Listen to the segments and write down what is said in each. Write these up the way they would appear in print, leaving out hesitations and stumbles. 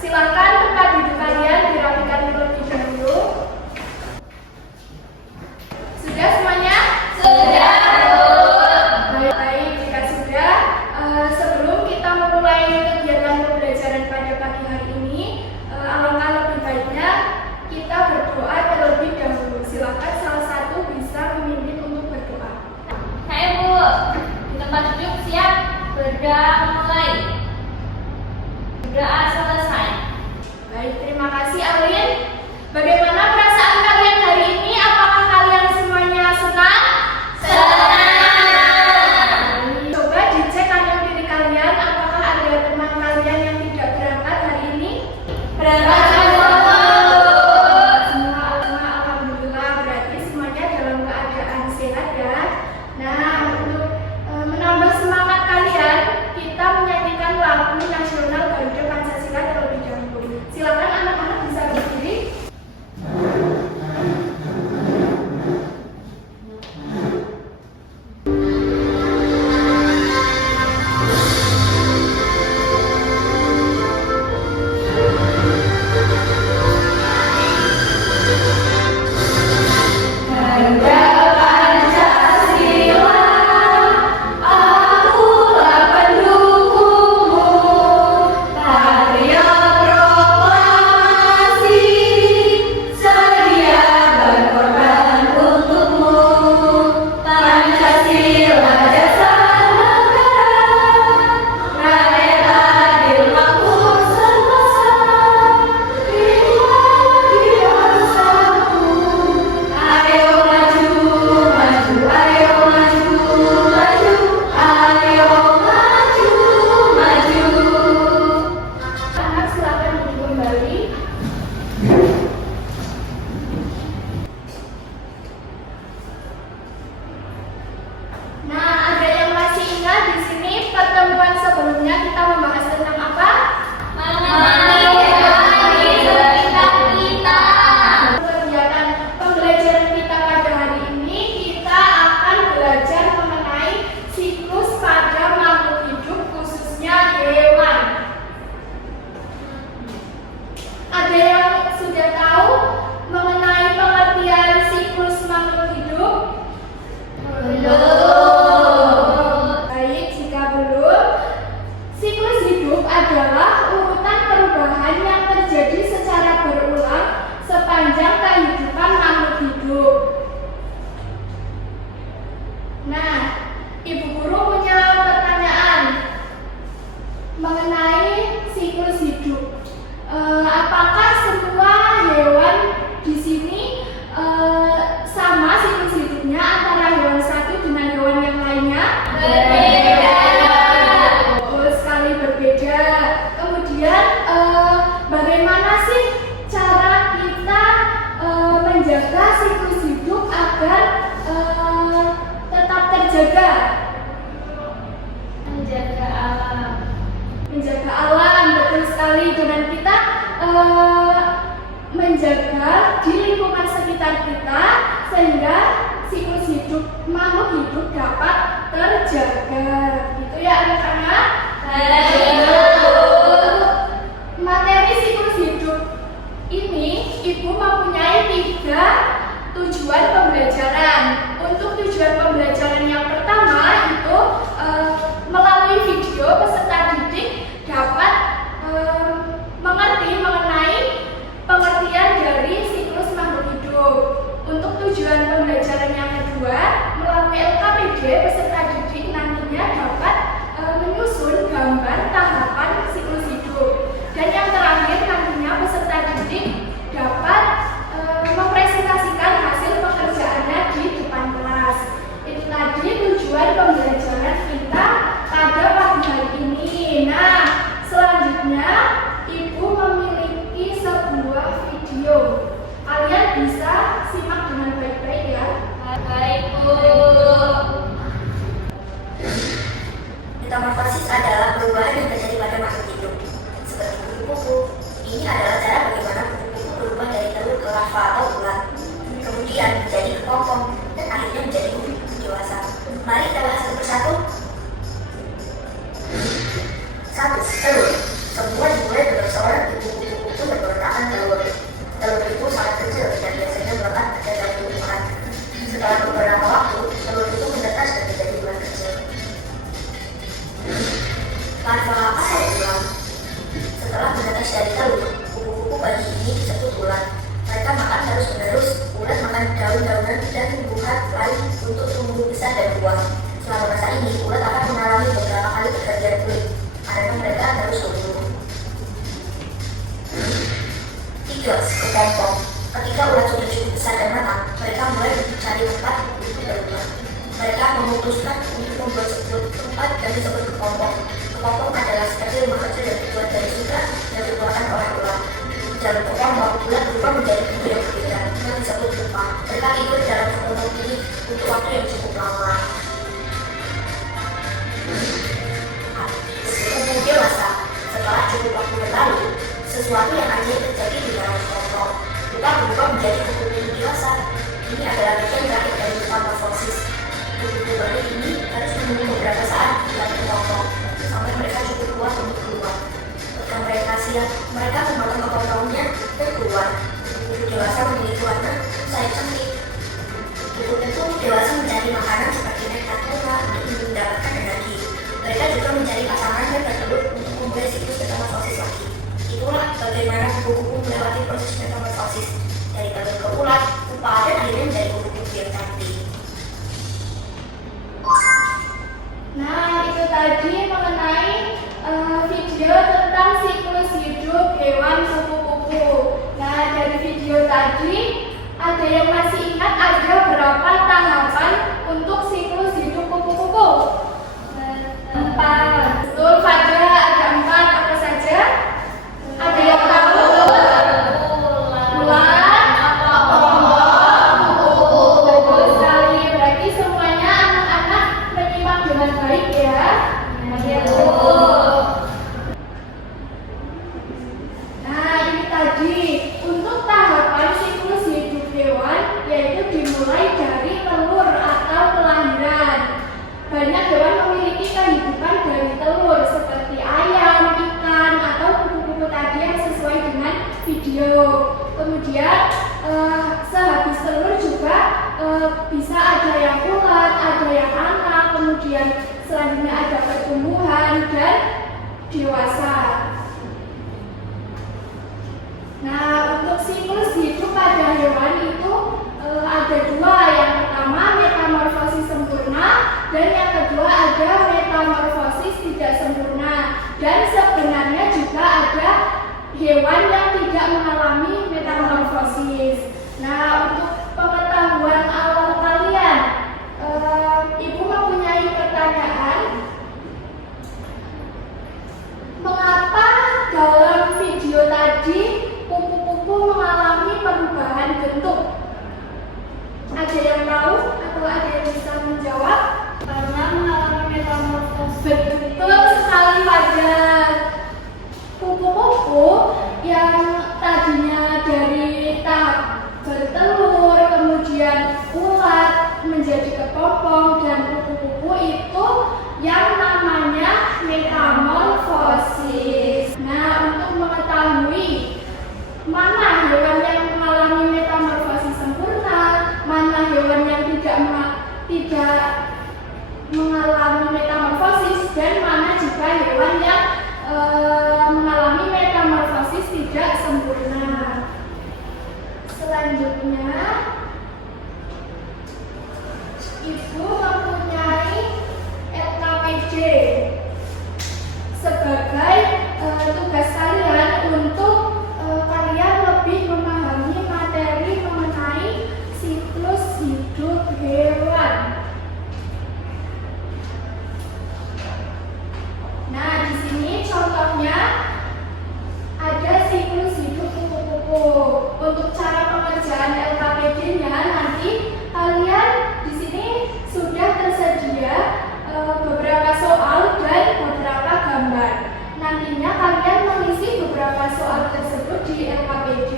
Silakan tempat duduk kalian dirapikan terlebih dahulu. Sudah semuanya? Sudah, Bu. Baik, jika sudah, sebelum kita memulai kegiatan pembelajaran pada pagi hari ini, alangkah lebih baiknya kita berdoa terlebih dahulu. Silakan salah satu bisa memimpin untuk berdoa. Hai, Bu. Di tempat duduk siap. Berdoa mulai. Doa selesai. Baik, terima kasih Alin. Bagaimana perasaan kalian hari ini? Apakah kalian semuanya senang? Senang. Coba dicek kanan kiri kalian, apakah ada teman kalian yang tidak berangkat hari ini? Berangkat, Bu. Semua alhamdulillah, berarti semuanya dalam keadaan sehat ya. Nah, untuk menambah semangat kalian, kita menyanyikan lagu nasional Garuda Pancasila terlebih dahulu. Silakan anak-anak bisa berdiri. Garuda Pancasila, akulah pendukungmu. Patriot proklamasi, sedia berkorban untukmu. Pancasila dasar negara, rakyat adil makmur sentosa. Terima bangsaku. Ayo maju, maju, ayo maju, maju, ayo maju, maju. Anak silakan duduk kembali. Nah, ada yang masih ingat di sini pertemuan sebelumnya kita membahas tentang apa? Kegiatan pembelajaran kita pada hari ini, kita akan belajar mengenai siklus pada makhluk hidup, khususnya hewan. Ada yang sudah tahu mengenai pengertian siklus makhluk hidup? Baik, jika belum, siklus hidup adalah urutan perubahan yang terjadi secara berulang sepanjang kehidupan makhluk hidup. Nah, Ibu Guru punya pertanyaan mengenai siklus hidup. Apakah semua hewan di sini sama siklus hidupnya antara hewan satu dengan hewan yang lainnya? Berbeda. Betul sekali berbeda. Kemudian bagaimana sih cara kita menjaga siklus hidup agar tetap terjaga? Menjaga alam. Menjaga alam, betul sekali. Dan kita menjaga di lingkungan sekitar kita sehingga siklus hidup makhluk hidup dapat terjaga. Gitu ya anak-anak. Materi siklus hidup ini Ibu mempunyai 3 tujuan pembelajaran. Untuk tujuan pembelajaran yang pertama itu melalui video peserta didik dapat mengerti mengenai pengertian dari siklus makhluk hidup. Untuk tujuan pembelajaran yang kedua, melalui LKPD peserta didik nantinya dapat menyusun gambar tahapan siklus hidup. Dan yang terakhir nantinya peserta didik dapat mempresentasikan hasil pekerjaannya di depan kelas. Itu tadi tujuan pembelajaran kita pada pagi hari ini. Nah, selanjutnya Ibu memiliki sebuah video. Kalian bisa simak dengan baik-baik ya. Baik, Bu. Metamorfosis adalah perubahan yang terjadi pada makhluk hidup. Seperti kupu-kupu, ini adalah cara bagaimana kupu-kupu berubah dari telur ke larva atau ulat, kemudian menjadi kepompong, dan akhirnya menjadi kupu-kupu dewasa. Mari kita bahas satu persatu. 1. Telur. Semua dimulai dari seorang menetas dari telur. Kupu-kupu pagi ini disebut ulat. Mereka makan terus-menerus. Ulat makan daun-daunan dan tumbuhan lain untuk tumbuh besar dan buah. Selama masa ini, ulat akan mengalami beberapa kali pergantian kulit karena mereka terus tumbuh. 3. Kepompong. Ketika ulat sudah cukup besar dan matang, mereka mulai mencari tempat untuk berenang. Mereka memutuskan untuk membuat sebuah tempat yang disebut kepompong. Kepompong adalah seperti rumah kecil yang dibuat dari sutra yang dikeluarkan oleh ulat. Dalam kepompong, ulat berubah menjadi bentuk yang berbeda yang disebut pupa. Mereka tidur dalam kepompong ini untuk waktu yang cukup lama. Kupu dewasa. Setelah cukup waktu berlalu, sesuatu yang aneh terjadi di dalam kepompong. Ulat berubah menjadi kupu-kupu dewasa. Ini adalah bagian terakhir dari metamorfosis. Kupu-kupu baru ini harus menunggu beberapa saat di dalam kepompong sampai mereka cukup kuat untuk keluar. Ketika mereka siap, mereka memotong kepompongnya dan keluar. Kupu-kupu dewasa memiliki warna sayap cantik. Kupu-kupu dewasa mencari makanan seperti nektar bunga untuk mendapatkan energi. Mereka juga mencari pasangan dan bertelur untuk memulai siklus metamorfosis lagi. Itulah bagaimana kupu-kupu melewati proses metamorfosis dari telur ke ulat, pupa, dan akhirnya menjadi kupu-kupu yang cantik. Nah, itu tadi mengenai video tentang siklus hidup hewan kupu-kupu. Nah, dari video tadi ada yang masih ingat ada berapa tahapan untuk siklus hidup kupu-kupu? 4. Betul, Fadra, ada 4. Apa saja? Ada yang tahu? Bulan, betul sekali. Berarti semuanya anak-anak menyimak dengan baik ya. Nah, ini tadi untuk tahapan siklus hidup hewan, yaitu dimulai dari telur atau kelahiran. Banyak hewan memiliki kehidupan dari telur seperti ayam, ikan, atau kupu-kupu tadi yang sesuai dengan video. Kemudian sehabis telur juga bisa ada yang ulat, ada yang anak, kemudian selanjutnya ada pertumbuhan dan dewasa. Nah, untuk siklus hidup pada hewan itu ada 2. Yang pertama metamorfosis sempurna dan yang kedua ada metamorfosis tidak sempurna. Dan sebenarnya juga ada hewan yang tidak mengalami metamorfosis. Nah, untuk pengetahuan awal kalian, Ibu mempunyai pertanyaan. Mengapa dalam video tadi kupu-kupu mengalami perubahan bentuk? Ada yang tahu atau ada yang bisa menjawab? Karena mengalami metamorfosis. Betul sekali, Fajar. Kupu-kupu yang tadinya dari tahap bertelur, kemudian ulat menjadi kepompong, dan kupu-kupu itu yang namanya metamorfosis. Nah, untuk mengetahui mana hewan yang mengalami metamorfosis sempurna, mana hewan yang tidak mengalami metamorfosis, dan mana juga hewan yang mengalami metamorfosis tidak sempurna. Selanjutnya, Ibu mempunyai LKPD sebagai tugas kalian untuk kalian lebih memahami materi mengenai siklus hidup hewan. Nah, di sini contohnya ada siklus hidup kupu-kupu. Untuk cara pengerjaan LKPD-nya nanti kalian di sini sudah tersedia beberapa soal dan beberapa gambar. Nantinya kalian mengisi beberapa soal tersebut di LKPD,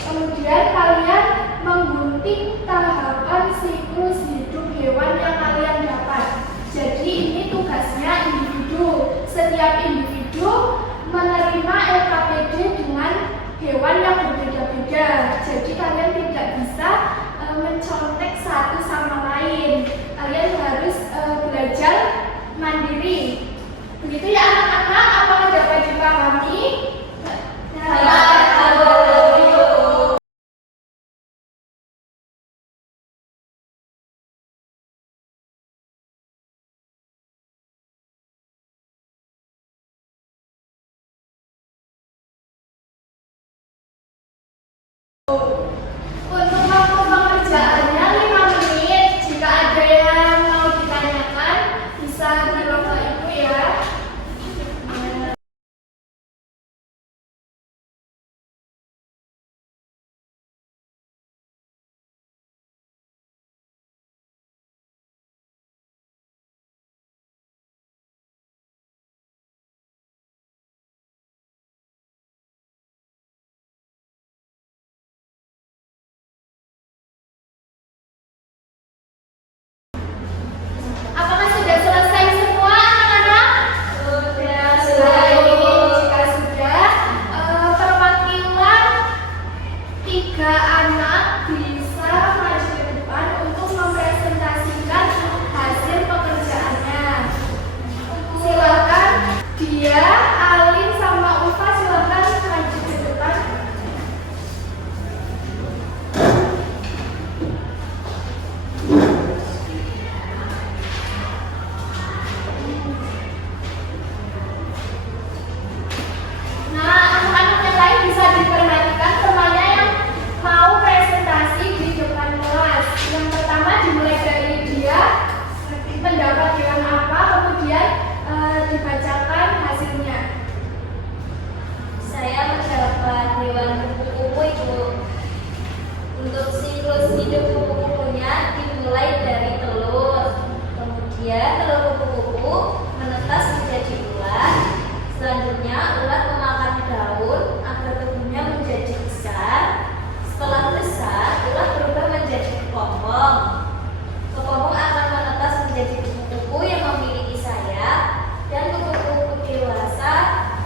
kemudian kalian menggunting tahapan siklus hidup hewan yang kalian dapat. Jadi ini tugasnya individu. Setiap individu menerima LKPD dengan hewan yang berbeda-beda. Jadi kalian tidak bisa mencontek satu sama lain. Kalian harus belajar mandiri. Begitu ya anak-anak, apakah dapat dipahami? Untuk waktu pengerjaannya 5 menit. Jika ada yang mau ditanyakan, bisa bilang ke ibu ya. Apakah sudah selesai semua anak-anak? Sudah. Jika sudah, perwakilan 3 anak bisa maju ke depan untuk mempresentasikan hasil pekerjaannya. Silakan dia, Alin sama Ulfa, silakan maju ke depan. Nah, anak-anak yang lain bisa diperhatikan temannya yang mau presentasi di depan kelas. Yang pertama dimulai dari dia, pendapat dengan apa, kemudian dibacakan hasilnya. Saya mendapat hewan kupu-kupu itu. Untuk siklus hidup kupu-kupunya dimulai dari telur. Kemudian telur kupu-kupu menetas menjadi ulat. Selanjutnya ulat memakan daun agar tubuhnya menjadi besar. Setelah besar, ulat berubah menjadi kepompong. Kepompong akan menetas menjadi kupu-kupu yang memiliki sayap, dan kupu-kupu dewasa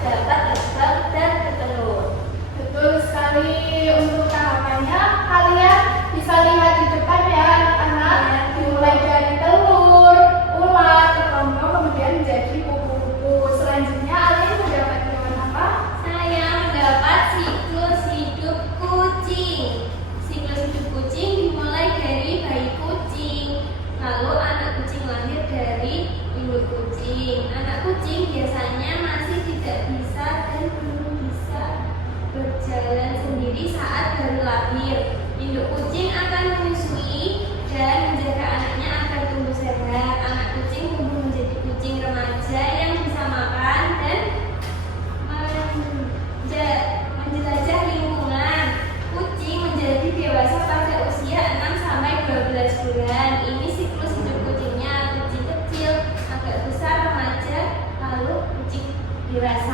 dapat terbang dan bertelur. Betul sekali. Untuk tahapannya kalian bisa lihat di depan ya anak-anak. Dimulai dari telur, ulat, kepompong, kemudian menjadi kupu-kupu. Selanjutnya Alin mendapat hewan apa? Saya mendapat siklus hidup kucing. Siklus hidup kucing dimulai dari bayi kucing. Lalu anak kucing lahir dari induk kucing. Anak kucing biasanya masih tidak bisa dan belum bisa berjalan sendiri saat baru lahir. Induk kucing akan menyusui dan menjaga anaknya agar tumbuh sehat. Anak kucing tumbuh menjadi kucing remaja yang bisa makan dan menjelajah lingkungan. Kucing menjadi dewasa pada usia 6 sampai 12 bulan. Ini siklus hidup kucingnya. Kucing kecil, agak besar, remaja, lalu kucing dewasa.